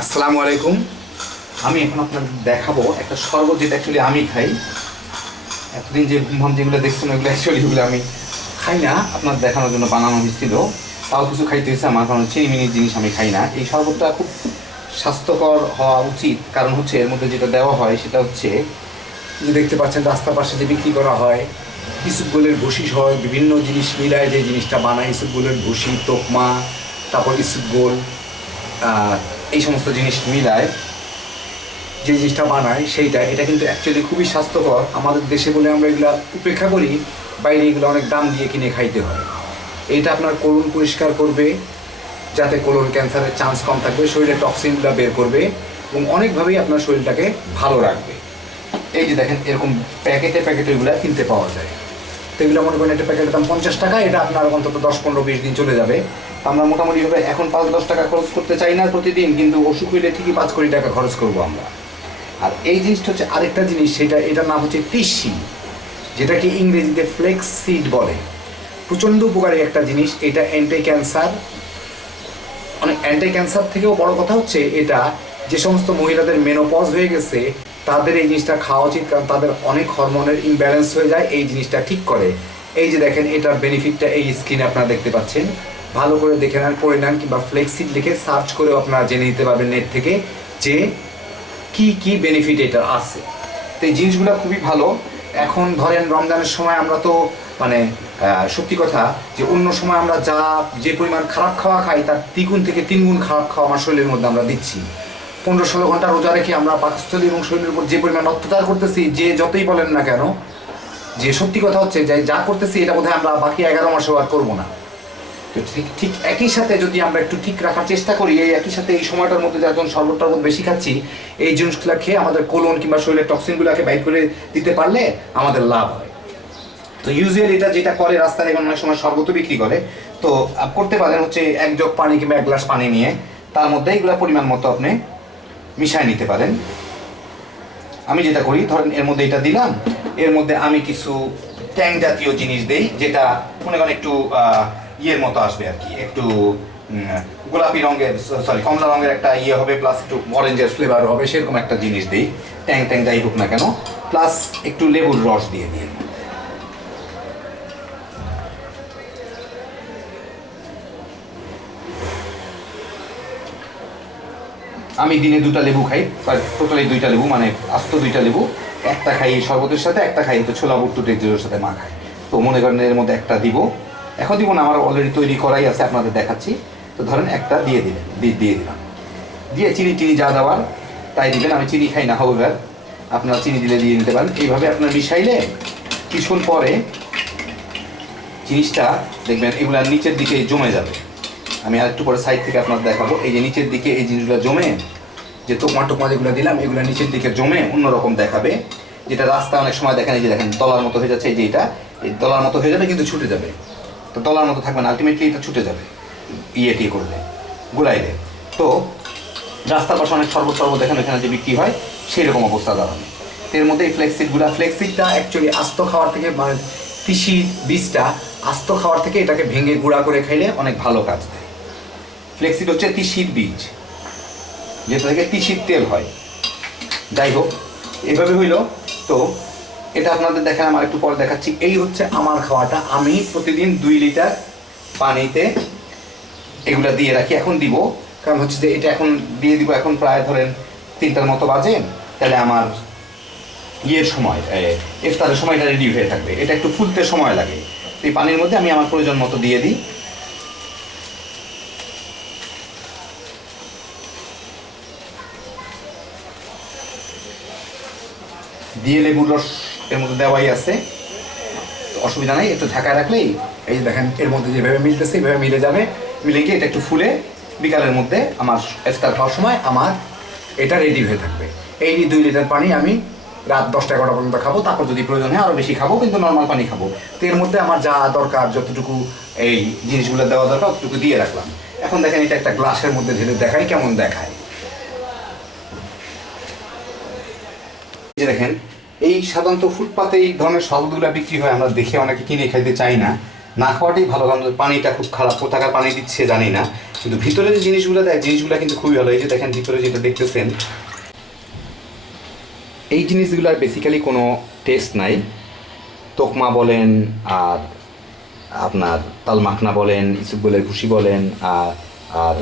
আসসালামু আলাইকুম। আমি এখন আপনাদের দেখাবো একটা শরবত যেটা অ্যাকচুয়ালি আমি খাই। এতদিন যে ঘুম যেগুলো দেখছেন ওগুলো অ্যাকচুয়ালি ওগুলো আমি খাই না। আপনার দেখানোর জন্য বানানো হয়েছিল। তাও কিছু খাইতে হয়েছে, আমার কারণ চিনি মিনি জিনিস আমি খাই না। এই শরবতটা খুব স্বাস্থ্যকর হওয়া উচিত। কারণ হচ্ছে এর মধ্যে যেটা দেওয়া হয় সেটা হচ্ছে যে দেখতে পাচ্ছেন রাস্তার পাশে যে বিক্রি করা হয় ইসুপগুলের ভুসি সহ বিভিন্ন জিনিস মিলায় যে জিনিসটা বানায় ইসুপগুলের ভুসি, তোকমা, তারপর ইসুপগোল এই সমস্ত জিনিস মিলায়, যে জিনিসটা বানায় সেইটা, এটা কিন্তু অ্যাকচুয়ালি খুবই স্বাস্থ্যকর। আমাদের দেশে বলে আমরা এগুলো উপেক্ষা করি, বাইরে এগুলো অনেক দাম দিয়ে কিনে খাইতে হয়। এটা আপনার কোলন পরিষ্কার করবে, যাতে কোলন ক্যান্সারের চান্স কম থাকবে, শরীরে টক্সিনগুলো বের করবে, এবং অনেকভাবেই আপনার শরীরটাকে ভালো রাখবে। এই যে দেখেন, এরকম প্যাকেটে প্যাকেটে এগুলো কিনতে পাওয়া যায়। এগুলো মনে করেন একটা প্যাকেটের দাম পঞ্চাশ টাকা, এটা আপনার অন্তত দশ, পনেরো, বিশ দিন চলে যাবে। আমরা মোটামুটিভাবে এখন পাঁচ, দশ টাকা খরচ করতে চাই না প্রতিদিন, কিন্তু অসুখ হইলে ঠিকই পাঁচ কোটি টাকা খরচ করব আমরা। আর এই জিনিসটা হচ্ছে আরেকটা জিনিস, সেটা, এটার নাম হচ্ছে তিসি, যেটাকে ইংরেজিতে ফ্লেক্স সিড বলে। প্রচণ্ড উপকারী একটা জিনিস, এটা অ্যান্টি ক্যান্সার অনেক অ্যান্টি ক্যান্সার থেকেও বড় কথা হচ্ছে, এটা যে সমস্ত মহিলাদের মেনোপজ হয়ে গেছে তাদের এই জিনিসটা খাওয়া উচিত, কারণ তাদের অনেক হরমোনের ইমব্যালেন্স হয়ে যায়, এই জিনিসটা ঠিক করে। এই যে দেখেন, এটার বেনিফিটটা এই স্ক্রিনে আপনারা দেখতে পাচ্ছেন। ভালো করে দেখে নেন, পড়ে নেন, কিংবা ফ্লেক্সিড লিখে সার্চ করেও আপনারা জেনে নিতে পারবেন নেট থেকে যে কি কি বেনিফিট এটা আছে। তো এই জিনিসগুলো খুবই ভালো। এখন ধরেন, রমজানের সময় আমরা তো মানে সত্যি কথা যে অন্য সময় আমরা যা, যে পরিমাণ খারাপ খাওয়া খাই, তার দ্বিগুণ থেকে তিনগুণ খারাপ খাওয়া আমার শরীরের মধ্যে আমরা দিচ্ছি। পনেরো ষোলো ঘণ্টা রোজা রেখে আমরা পাকস্থলী এবং শরীরের উপর যে পরিমাণ অত্যাচার করতেছি, যে যতই বলেন না কেন, যে সত্যি কথা হচ্ছে যে যা করতেছি এটা বোধহয় আমরা বাকি এগারো মাসেও আর করব না। তো ঠিক ঠিক একই সাথে যদি আমরা একটু ঠিক রাখার চেষ্টা করি, এই একই সাথে এই সময়টার মধ্যে যখন শরবত টরবত বেশি খাচ্ছি, এই জিনিসগুলো খেয়ে আমাদের কোলন কিংবা শরীরের টক্সিনগুলোকে বাইর করে দিতে পারলে আমাদের লাভ হয়। তো ইউজুয়ালি এটা যেটা করে রাস্তায়, এখন অনেক সময় শরবত বিক্রি করে। তো করতে পারেন হচ্ছে এক জগ পানি কিংবা এক গ্লাস পানি নিয়ে। তার মধ্যে এইগুলো পরিমাণ মতো আপনি মিশায় নিতে পারেন। আমি যেটা করি, ধরেন এর মধ্যে এটা দিলাম, এর মধ্যে আমি কিছু ট্যাং জাতীয় জিনিস দেই, যেটা মনে করেন একটু ইয়ের মতো আসবে আর কি, একটু গোলাপি রঙের সরি কমলা রঙের একটা ইয়ে হবে প্লাস একটু অরেঞ্জের ফ্লেভার হবে, সেরকম একটা জিনিস দিই ট্যাং ট্যাং যাই হোক না কেন প্লাস একটু লেবুর রস দিয়ে দিই। আমি দিনে দুটা লেবু খাই। টোটালি দুইটা লেবু মানে আস্ত দুইটা লেবু। একটা খাই শরবতের সাথে, একটা খাই তো ছোলা বুট্টু টেকজির সাথে মা খাই তো মনে করেন এর মধ্যে একটা দিব। এখন দিব না, আমার অলরেডি তৈরি করাই আছে, আপনাদের দেখাচ্ছি। তো ধরেন একটা দিয়ে দিবেন দি- দিয়ে দিলাম। দিয়ে চিনি চিনি যা দেওয়ার, তাই দিবেন। আমি চিনি খাই না হাউভার আপনারা চিনি দিলে দিয়ে নিতে পারেন। এইভাবে আপনার মিশাইলে কিছুক্ষণ পরে জিনিসটা, দেখবেন এগুলা নিচের দিকে জমে যাবে। আমি আর একটু পরে সাইড থেকে আপনার দেখাবো। এই যে নিচের দিকে এই জিনিসগুলো জমে, যে তোকমা টোকমা যেগুলো দিলাম, এগুলো নিচের দিকে জমে অন্যরকম দেখাবে। যেটা রাস্তা অনেক সময় দেখেন, এই যে দেখেন দলার মতো হয়ে যাচ্ছে, এই যে এটা, এই দলার মতো হয়ে যাবে, কিন্তু ছুটে যাবে। তো দলার মতো থাকবে না আলটিমেটলি এটা ছুটে যাবে ইয়ে টি করলে গুলাইলে তো রাস্তার পাশে অনেক শরবত শরবত দেখেন এখানে যে বিক্রি হয় সেই রকম অবস্থা দাঁড়ানো এর মধ্যে এই ফ্লেক্সিডগুলো, ফ্লেক্সিডটা অ্যাকচুয়ালি আস্ত খাওয়ার থেকে মানে তিসির বীজটা আস্ত খাওয়ার থেকে এটাকে ভেঙে গুঁড়া করে খাইলে অনেক ভালো কাজ দেয়। ফ্লেক্সিড হচ্ছে তিসির বীজ। যেটা থেকে তিসির তেল হয়। যাই হোক এভাবে হইল। তো, এটা আপনাদের দেখেন আমার একটু পরে দেখাচ্ছি। এই হচ্ছে আমার খাওয়াটা। আমি প্রতিদিন দুই লিটার পানিতে এগুলা দিয়ে রাখি। এখন দিব। কারণ হচ্ছে যে, এটা এখন দিয়ে দিব, এখন প্রায় ধরেন তিনটার মতো বাজে। তাহলে আমার ইয়ের সময় ইফতারের সময়টা রেডি হয়ে থাকবে। এটা একটু ফুলতে সময় লাগে। এই পানির মধ্যে আমি আমার প্রয়োজন মতো দিয়ে দিই। দিয়ে লেবুর রস এর মধ্যে দেওয়াই আছে। অসুবিধা নাই, একটু ঢাকায় রাখলেই এই দেখেন, এর মধ্যে যেভাবে মিলতেছে এইভাবে মিলে যাবে। মিলে গিয়ে এটা একটু ফুলে বিকালের মধ্যে আমার ইফতার খাওয়ার সময় আমার এটা রেডি হয়ে থাকবে। এই দুই লিটার পানি আমি রাত দশটা এগারোটা পর্যন্ত খাব। তারপর যদি প্রয়োজন হয় আরও বেশি খাব, কিন্তু নর্মাল পানি খাব। তো এর মধ্যে আমার যা দরকার, যতটুকু এই জিনিসগুলো দেওয়া দরকার ততটুকু দিয়ে রাখলাম। এখন দেখেন এটা একটা গ্লাসের মধ্যে ঢেলে দেখাই কেমন দেখায়। যে দেখেন, এই সাধারণত ফুটপাতে এই ধরনের শরবতগুলো বিক্রি হয়, আমরা দেখে অনেকে কিনে খাইতে চাই না। না খাওয়াটাই ভালো, কারণ পানিটা খুব খারাপ, কোথাকার পানি দিচ্ছে জানি না। কিন্তু ভিতরে যে জিনিসগুলো দেয়, জিনিসগুলো কিন্তু খুবই ভালো। এই যে দেখেন, ভিতরে যেটা দেখতেছেন, এই জিনিসগুলোর বেসিক্যালি কোনো টেস্ট নাই। তোকমা বলেন, আর আপনার তাল মাখনা বলেন ইসুকগুলের ভুসি বলেন, আর আর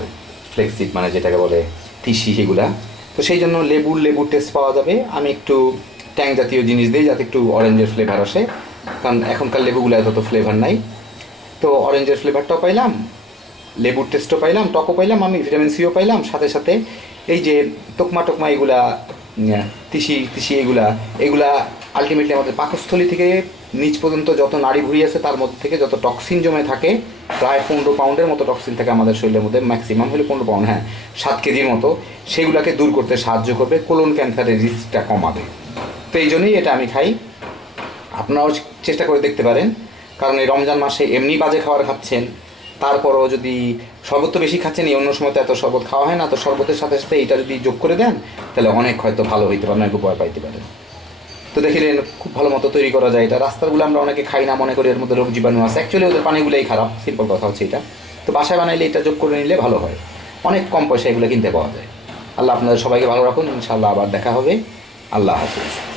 ফ্লেক্সিড মানে যেটাকে বলে, তিসি সেগুলা। তো সেই জন্য লেবুর লেবুর টেস্ট পাওয়া যাবে। আমি একটু ট্যাং জাতীয় জিনিস দিই যাতে একটু অরেঞ্জের ফ্লেভার আসে। কারণ এখনকার লেবুগুলো এত তো ফ্লেভার নাই। তো অরেঞ্জের ফ্লেভারটাও পাইলাম, লেবুর টেস্টও পাইলাম, টকও পাইলাম, আমি ভিটামিন সিও পাইলাম, সাথে সাথে এই যে টোকমা টোকমা এগুলা তিসি তিসি, এগুলা এগুলা আলটিমেটলি আমাদের পাকস্থলী থেকে নিচ পর্যন্ত যত নাড়ি ভুড়ি আছে তার মধ্যে থেকে যত টক্সিন জমে থাকে, প্রায় পনেরো পাউন্ডের মতো টক্সিন থাকে আমাদের শরীরের মধ্যে ম্যাক্সিমাম হলে পনেরো পাউন্ড হ্যাঁ সাত কেজির মতো। সেগুলোকে দূর করতে সাহায্য করবে কোলন ক্যান্সারের রিস্কটা কমাবে। তো এই জন্যই এটা আমি খাই। আপনারাও চেষ্টা করে দেখতে পারেন, কারণ এই রমজান মাসে এমনি বাজে খাবার খাচ্ছেন তারপরও যদি শরবত তো বেশি খাচ্ছেন, এই অন্য সময় তো এত শরবত খাওয়া হয় না, তো শরবতের সাথে সাথে এটা যদি যোগ করে দেন, তাহলে অনেক হয়তো ভালো হইতে পারে, অনেক উপকার পাইতে পারেন তো দেখিলেন, খুব ভালো মতো তৈরি করা যায় এটা। রাস্তাগুলো আমরা অনেকে খাই না, মনে করি এর মধ্যে রোগ জীবাণু আছে। অ্যাকচুয়ালি ওদের পানিগুলোই খারাপ সিম্পল কথা হচ্ছে এটা। তো বাসায় বানাইলে এটা যোগ করে নিলে ভালো হয়। অনেক কম পয়সা এগুলো কিনতে পাওয়া যায়। আল্লাহ আপনাদের সবাইকে ভালো রাখুন, ইনশাআল্লাহ আবার দেখা হবে। আল্লাহ হাফিজ।